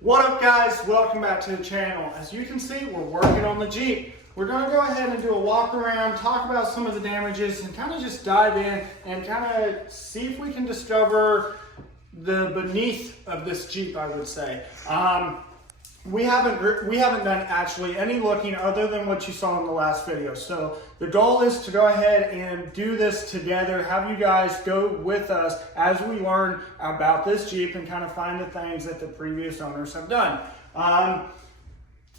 What up guys, welcome back to the channel. As you can see, we're working on the Jeep. We're gonna go ahead and do a walk around, talk about some of the damages, and kind of just dive in and kind of see if we can discover the beneath of this Jeep, I would say. We haven't done actually any looking other than what you saw in the last video. So the goal is to go ahead and do this together, have you guys go with us as we learn about this Jeep and kind of find the things that the previous owners have done.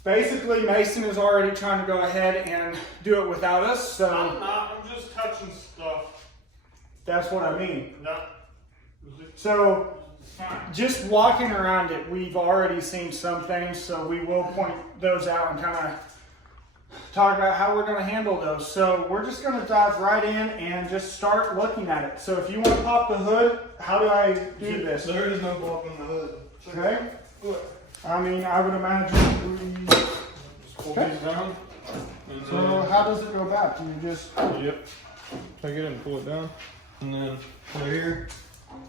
Basically, Mason is already trying to go ahead and do it without us. So I'm not, I'm just touching stuff. That's what I mean. No. So just walking around it, we've already seen some things, so we will point those out and kind of talk about how we're going to handle those. So we're just going to dive right in and just start looking at it. So if you want to pop the hood, how do I do this? There is no popping the hood. Okay. I mean, I would imagine we Just pull these down. So how does it go back? Do you just... Yep. Take it and pull it down. And then right here,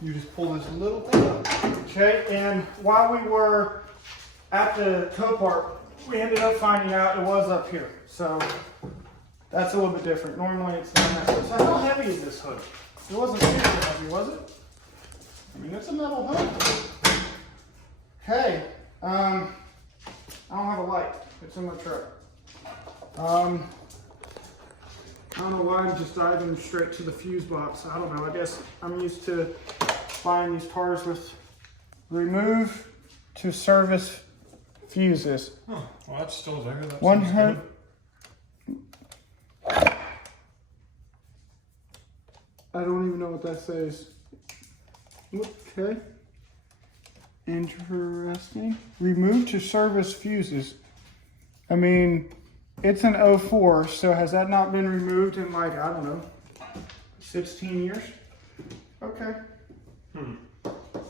you just pull this little thing up. Okay, and while we were at the Copart, we ended up finding out it was up here. So that's a little bit different. Normally it's down that way. So how heavy is this hood? It wasn't super heavy, was it? I mean, it's a metal hood. Okay, I don't have a light. It's in my truck. I don't know why I'm just diving straight to the fuse box. I don't know. I guess I'm used to buying these cars with remove to service fuses. Huh. Well, that's still there. That's 100. I don't even know what that says. Okay. Interesting. Remove to service fuses. I mean, it's an 04, so has that not been removed in like, I don't know, 16 years? Okay.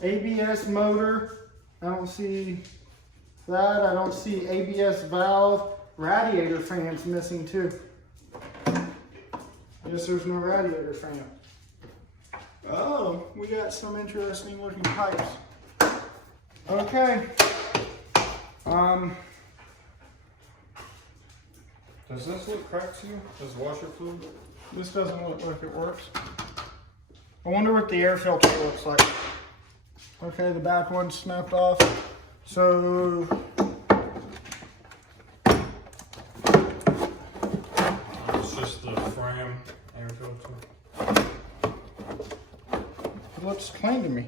ABS motor, I don't see that. I don't see ABS valve. Radiator fan's missing too. Guess there's no radiator fan. Oh, we got some interesting looking pipes. Okay. Does this look cracked to you? Does washer fluid? This doesn't look like it works. I wonder what the air filter looks like. Okay, the back one snapped off. So It's just the frame air filter. it looks clean to me.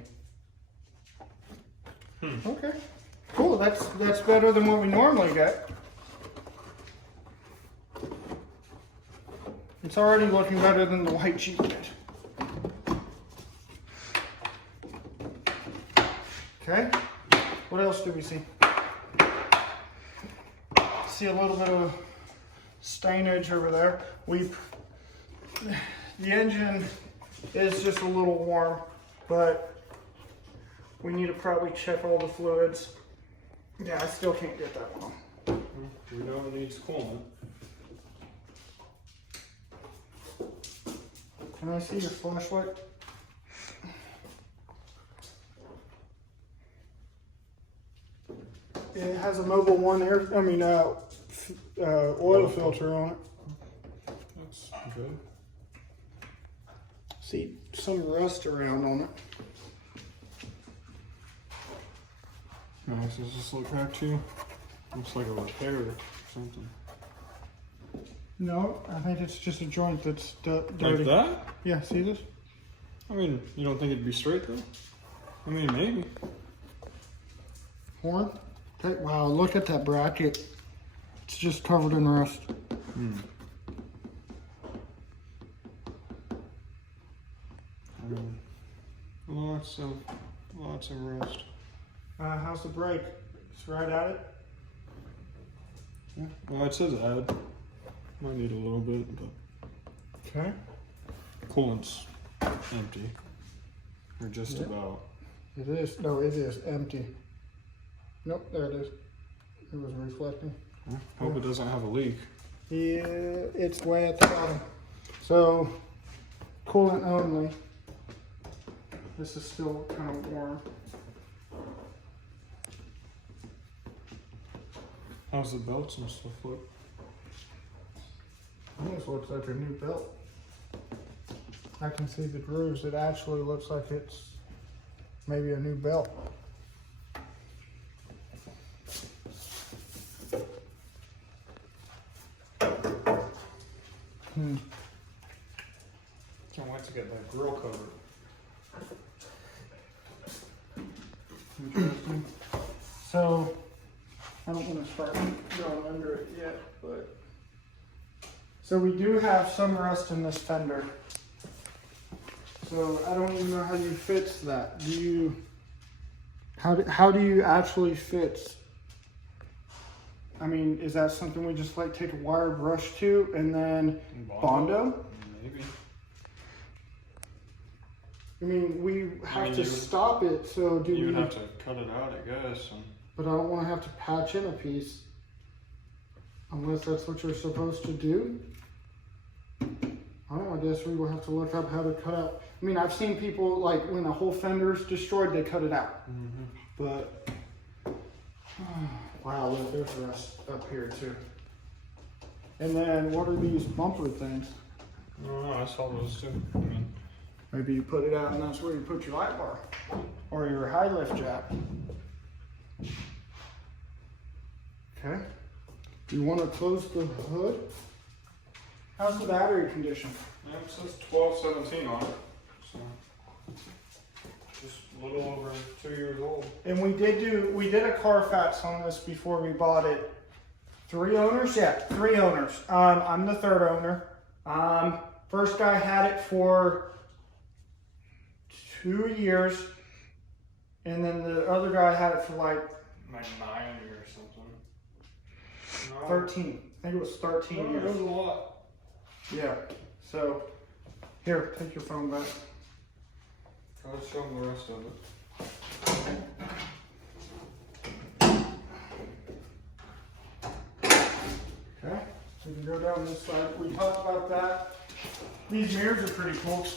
Okay, cool. That's better than what we normally get. It's already looking better than the white Jeep did. Okay, what else do we see? See a little bit of stainage over there. The engine is just a little warm, but we need to probably check all the fluids. Yeah, I still can't get that one. We know it needs coolant. Can I see your flashlight? It has a Mobile One oil filter on it. That's good. See some rust around on it. Nice. Does this look cracked to you? Looks like a repair or something. No, I think it's just a joint that's dirty. Like that? Yeah, see this? I mean, you don't think it'd be straight though? I mean, maybe. Horn? Okay, wow, look at that bracket. It's just covered in rust. Lots of rust. How's the brake? It's right at it. Yeah. Well, it says add. Might need a little bit, but Okay. coolant's empty. Or just about. It is. No, it is empty. Nope, there it is. It was reflecting. Hope it doesn't have a leak. Yeah, it's way at the bottom. So, coolant only. This is still kind of warm. How's the belts and stuff look? Almost looks like a new belt. I can see the grooves. It actually looks like it's maybe a new belt. Can't wait to get that grill covered. Interesting. So, I don't want to start going under it yet, but. So we do have some rust in this fender. So I don't even know how you fix that. Do you, how do you actually fix? I mean, is that something we just like take a wire brush to and then Bondo? Maybe. I mean, we have to stop it, so do You we? would have to cut it out, I guess. And But I don't want to have to patch in a piece. Unless that's what you're supposed to do. I don't know, I guess we will have to look up how to cut out. I mean, I've seen people, like, when a whole fender is destroyed, they cut it out. But, wow, look, there's rust up here, too. And then, what are these bumper things? I don't know, I saw those too. I mean, Maybe you put it out and that's where you put your light bar. Or your high lift jack. Okay. You want to close the hood? How's the battery condition? yeah, it says 1217 on it. So, just a little over 2 years old. And we did a Carfax on this before we bought it. 3 owners? Yeah, 3 owners. I'm the 3rd owner. First guy had it for 2 years. And then the other guy had it for like 9 or something. No. 13. I think it was 13 No, years. it was a lot. Yeah. So, here, take your phone back. Try to show them the rest of it. Okay, we can go down this side. We talked about that. These mirrors are pretty cool.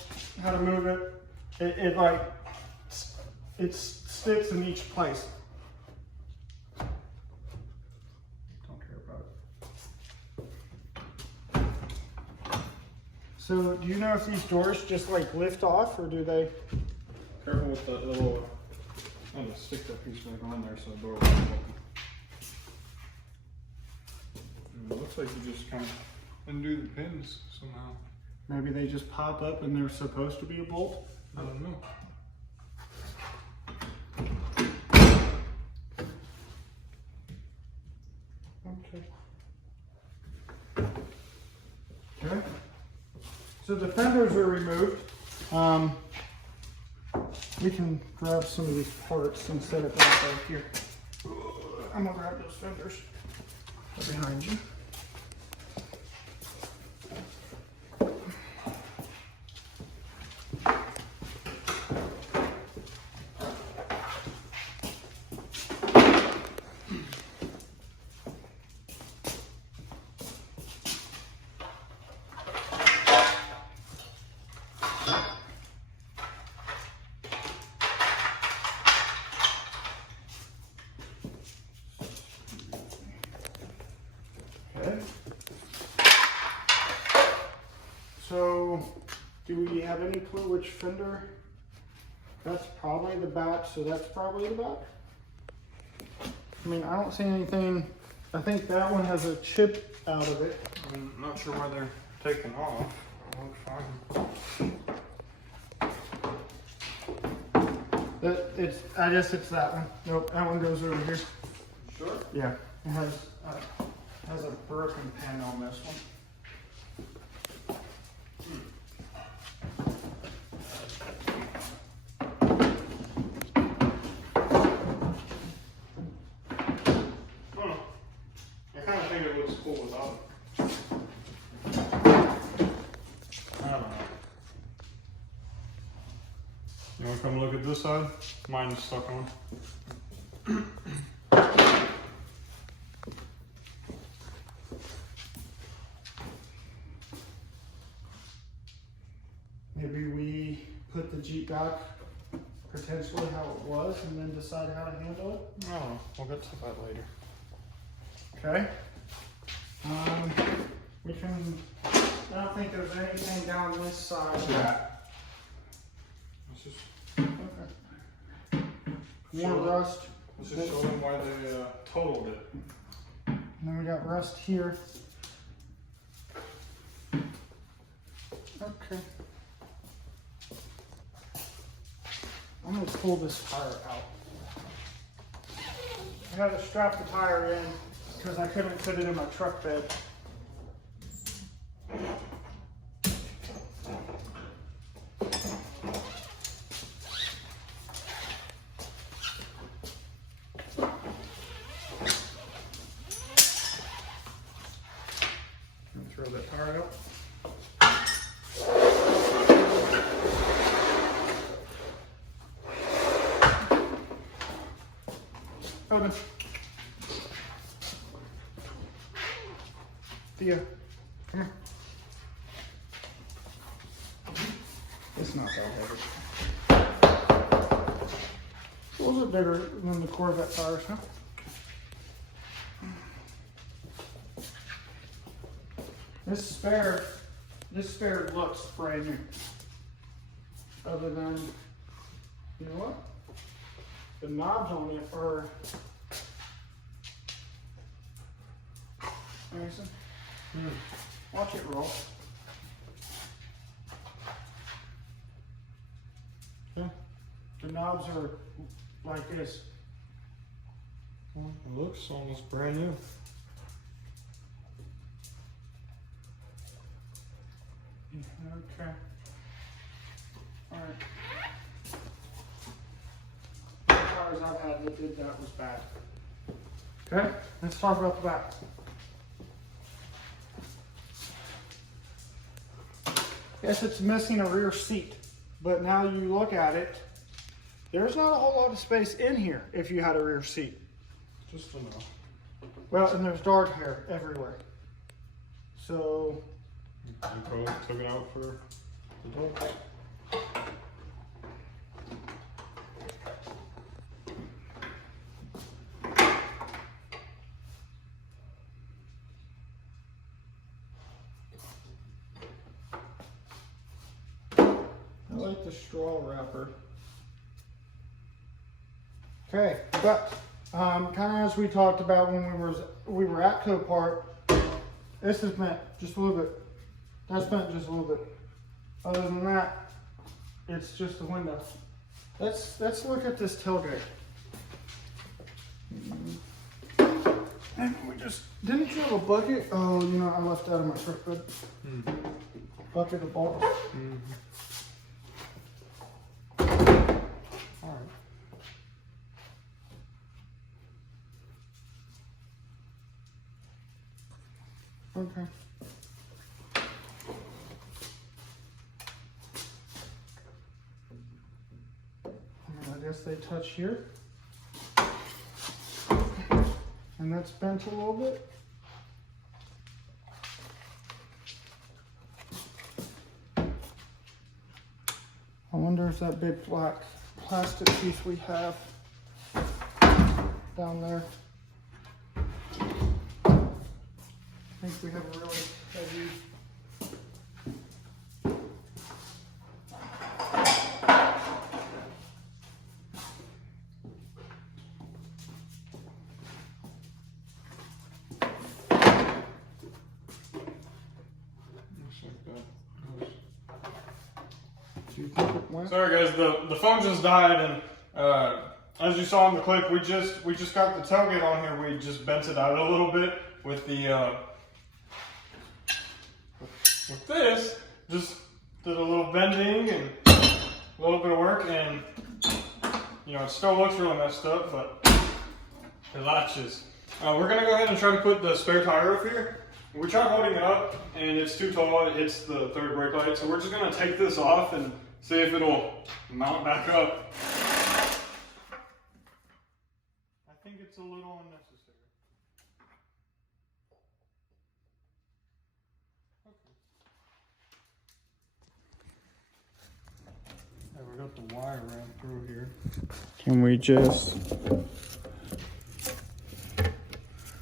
How to move it. It like, it sticks in each place. Don't care about it. So, do you know if these doors just like lift off or do they? Careful with the little, I'm gonna stick that piece back on there so the door won't open. And it looks like you just kind of undo the pins somehow. Maybe they just pop up and they're supposed to be a bolt? I don't know. Okay. Okay. So the fenders are removed. We can grab some of these parts and set it back right here. I'm gonna grab those fenders. They're behind you. Okay. So, do we have any clue which fender? That's probably the back, so that's probably the back. I mean, I don't see anything. I think that one has a chip out of it. I'm not sure why they're taken off. It looks fine. I guess it's that one. Nope, that one goes over here. Sure. Yeah, it has a broken pin on this one. I kind of think it looks cool without it. I don't know. You want to come look at this side? Mine's stuck on. Maybe we put the Jeep back potentially how it was and then decide how to handle it. I don't know. We'll get to that later. Okay. We can, I don't think there's anything down this side. Yeah. Let's just, Okay. More Sure. rust. let's just show them why they totaled it. And then we got rust here. Okay. I'm gonna pull this tire out. I had to strap the tire in because I couldn't fit it in my truck bed. Throw that tire out. Open. Thea, come here. It's not that heavy. A little bit bigger than the Corvette tires, huh? This spare looks brand new. Other than, you know what? The knobs on it are, Mason, watch it roll. Yeah. The knobs are like this. Well, it looks almost brand new. Okay. All right. The tires I've had that did that was bad. Okay, let's talk about the back. Yes, it's missing a rear seat, but now you look at it, there's not a whole lot of space in here if you had a rear seat. Just enough. Well, and there's dog hair everywhere. So, You probably took it out for the dog. I like the straw wrapper. Okay, but kind of as we talked about when we were at Copart, this is bent just a little bit. That's bent just a little bit. Other than that, it's just the window. Let's look at this tailgate. And we just didn't you have a bucket? Oh, you know I left that in my truck bed. Bucket of balls. All right. Okay. I guess they touch here. And that's bent a little bit. I wonder if that big black plastic piece we have down there. I think we have a really heavy. Looks like that. Do you think it went? Sorry guys, the phone just died, and as you saw in the clip, we just got the tailgate on here. We just bent it out a little bit with the with this. Just did a little bending and a little bit of work, and you know it still looks really messed up, but it latches. We're gonna go ahead and try to put the spare tire up here. We tried holding it up, and it's too tall. It hits the third brake light, so we're just gonna take this off and see if it'll mount back up. I think it's a little unnecessary. Yeah, we got the wire ran through here. Can we just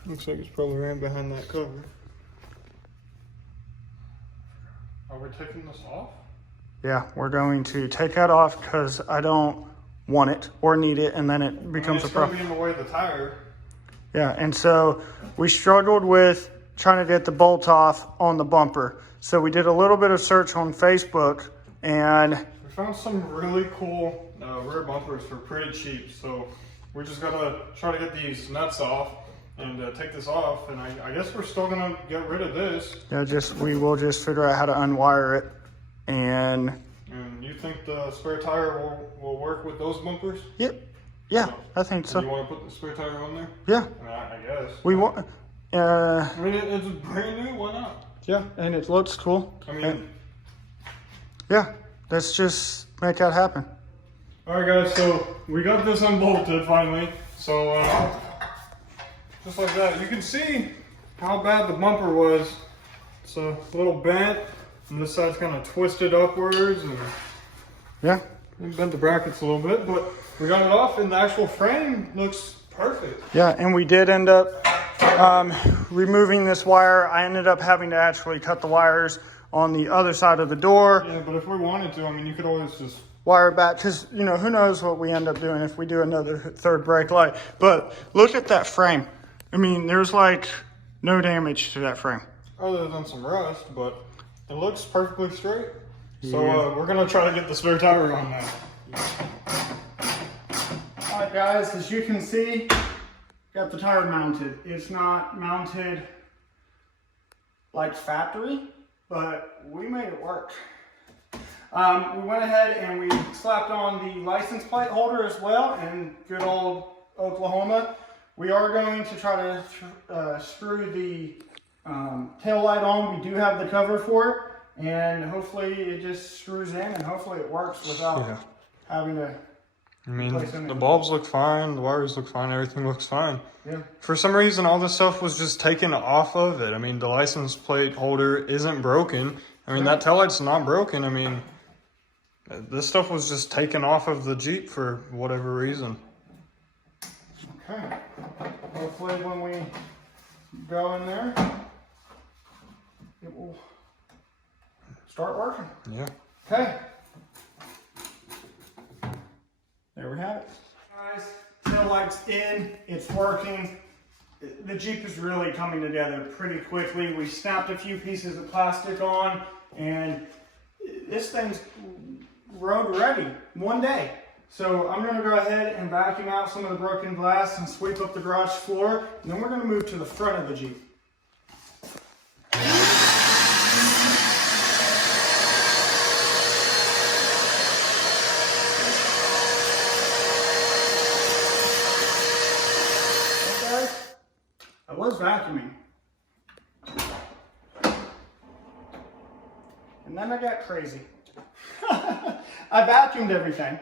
Looks like it's probably right behind that cover. Are we taking this off? Yeah, we're going to take that off because I don't want it or need it, and then it becomes a problem. It's going to be in the way of the tire. Yeah, and so we struggled with trying to get the bolt off on the bumper. So we did a little bit of search on Facebook, and we found some really cool rear bumpers for pretty cheap. So we're just gonna try to get these nuts off and take this off. And I guess we're still gonna get rid of this. Yeah, we will just figure out how to unwire it. And you think the spare tire will work with those bumpers? Yep. Yeah, I think so. You want to put the spare tire on there? Yeah. I guess. We want. I mean, it's brand new. Why not? Yeah, and it looks cool. I mean, yeah, let's just make that happen. All right, guys. So we got this unbolted finally. So just like that, you can see how bad the bumper was. It's a little bent, and this side's kind of twisted upwards, and yeah, we bent the brackets a little bit, but we got it off, and the actual frame looks perfect. Yeah, and we did end up removing this wire. I ended up having to actually cut the wires on the other side of the door. Yeah, but if we wanted to, I mean, you could always just wire it back, because, you know, who knows what we end up doing if we do another third brake light. But look at that frame. I mean, there's like no damage to that frame. Other than some rust, but it looks perfectly straight. So we're gonna try to get the spare tire on now. All right, guys, as you can see, got the tire mounted. It's not mounted like factory, but we made it work. We went ahead and we slapped on the license plate holder as well in good old Oklahoma. We are going to try to screw the tail light on. We do have the cover for it, and hopefully it just screws in, and hopefully it works without having to. I mean, the bulbs look fine, the wires look fine, everything looks fine. Yeah. For some reason, all this stuff was just taken off of it. I mean, the license plate holder isn't broken. I mean, that taillight's not broken. I mean, this stuff was just taken off of the Jeep for whatever reason. Okay. Hopefully when we go in there, it will start working. Yeah. Okay. There we have it. Guys, tail light's in, it's working. The Jeep is really coming together pretty quickly. We snapped a few pieces of plastic on, and this thing's road ready one day. So I'm gonna go ahead and vacuum out some of the broken glass and sweep up the garage floor, and then we're gonna move to the front of the Jeep. I was vacuuming, and then I got crazy. I vacuumed everything,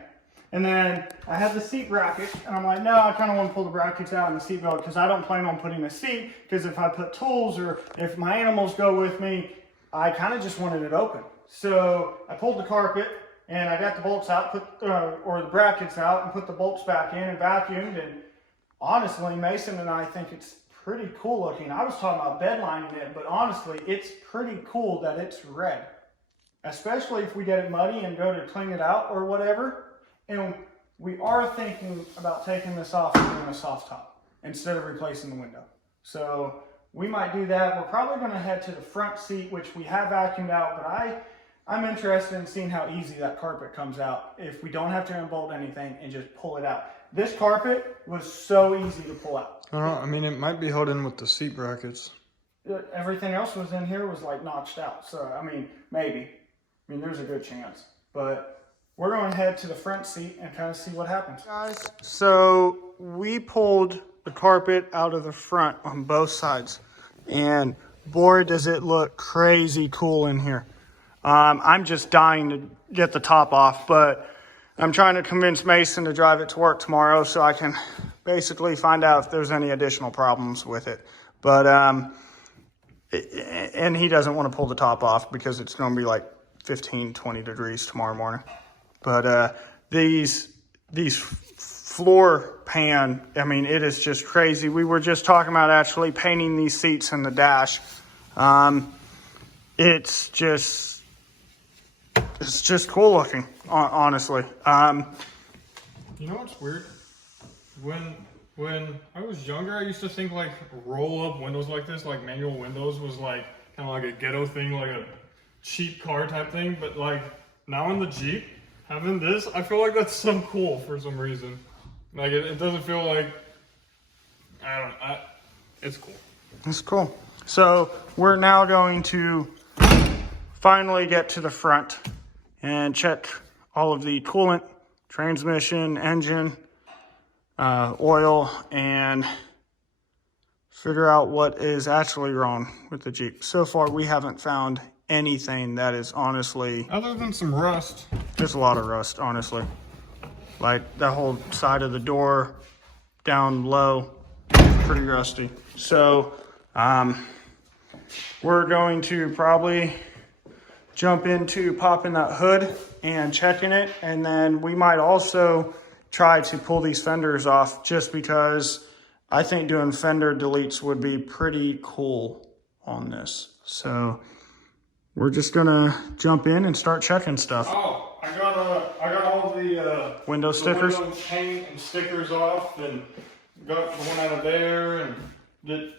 and then I had the seat bracket, and I'm like, no, I kind of want to pull the brackets out and the seat belt, because I don't plan on putting a seat, because if I put tools or if my animals go with me, I kind of just wanted it open. So I pulled the carpet, and I got the bolts out, or the brackets out, and put the bolts back in and vacuumed, and honestly, Mason and I think it's pretty cool looking. I was talking about bedlining it, but honestly, it's pretty cool that it's red. Especially if we get it muddy and go to clean it out or whatever. And we are thinking about taking this off and doing a soft top instead of replacing the window. So we might do that. We're probably going to head to the front seat, which we have vacuumed out, but I'm interested in seeing how easy that carpet comes out if we don't have to unbolt anything and just pull it out. This carpet was so easy to pull out. I mean, it might be held in with the seat brackets. Everything else was in here was like notched out. So, I mean, maybe. I mean, there's a good chance. But we're going to head to the front seat and kind of see what happens. Guys, so we pulled the carpet out of the front on both sides. And boy, does it look crazy cool in here. I'm just dying to get the top off, but I'm trying to convince Mason to drive it to work tomorrow so I can basically find out if there's any additional problems with it. But, and he doesn't want to pull the top off because it's going to be like 15, 20 degrees tomorrow morning. But these floor pan, I mean, it is just crazy. We were just talking about actually painting these seats in the dash. It's just cool looking, honestly. You know what's weird? When I was younger, I used to think like roll-up windows like this, like manual windows, was like kind of like a ghetto thing, like a cheap car type thing. But like now in the Jeep, having this, I feel like that's so cool for some reason. Like it doesn't feel like, it's cool. It's cool. So we're now going to finally get to the front and check all of the coolant, transmission, engine, oil, and figure out what is actually wrong with the Jeep. So far, we haven't found anything that is honestly... Other than some rust. There's a lot of rust, honestly. Like, that whole side of the door down low, pretty rusty. So, we're going to probably jump into popping that hood and checking it. And then we might also try to pull these fenders off, just because I think doing fender deletes would be pretty cool on this. So we're just gonna jump in and start checking stuff. Oh, I got all the window stickers, window paint and stickers off, and got the one out of there, and it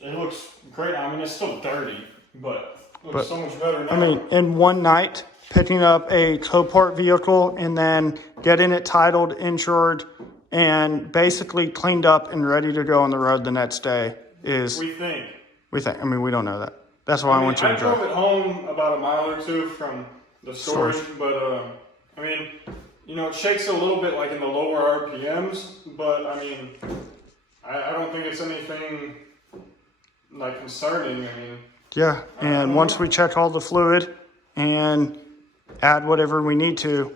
looks great. I mean, it's still dirty, but it looks so much better now. I mean, in one night, picking up a Copart vehicle and then getting it titled, insured, and basically cleaned up and ready to go on the road the next day is... We think. I mean, we don't know that. That's why I want you to drive. I drove it home about a mile or two from the storage, but I mean, you know, it shakes a little bit like in the lower RPMs, but I mean, I don't think it's anything like concerning. I mean... Yeah, and once we check all the fluid and add whatever we need to,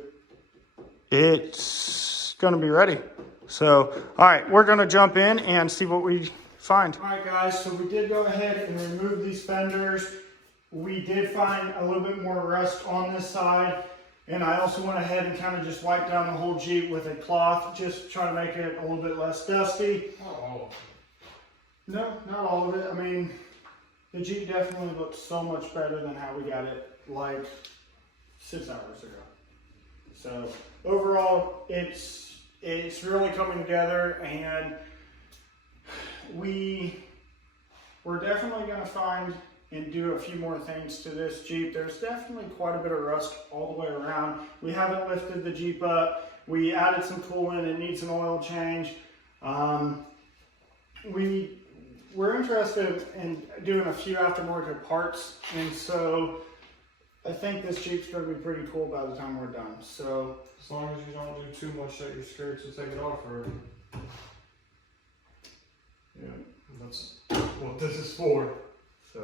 it's going to be ready. So, all right, we're going to jump in and see what we find. All right, guys, so we did go ahead and remove these fenders. We did find a little bit more rust on this side, and I also went ahead and kind of just wiped down the whole Jeep with a cloth, just try to make it a little bit less dusty. Not all of it. No, not all of it. I mean, the Jeep definitely looks so much better than how we got it like 6 hours ago. So overall, it's really coming together, and we're definitely going to find and do a few more things to this Jeep. There's definitely quite a bit of rust all the way around. We haven't lifted the Jeep up. We added some coolant. It needs an oil change. We're interested in doing a few aftermarket parts, and so I think this Jeep's going to be pretty cool by the time we're done. So as long as you don't do too much that you're scared to take it off, or yeah, that's what this is for. So,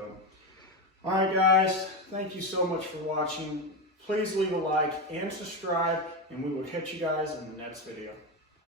all right, guys, thank you so much for watching. Please leave a like and subscribe, and we will catch you guys in the next video.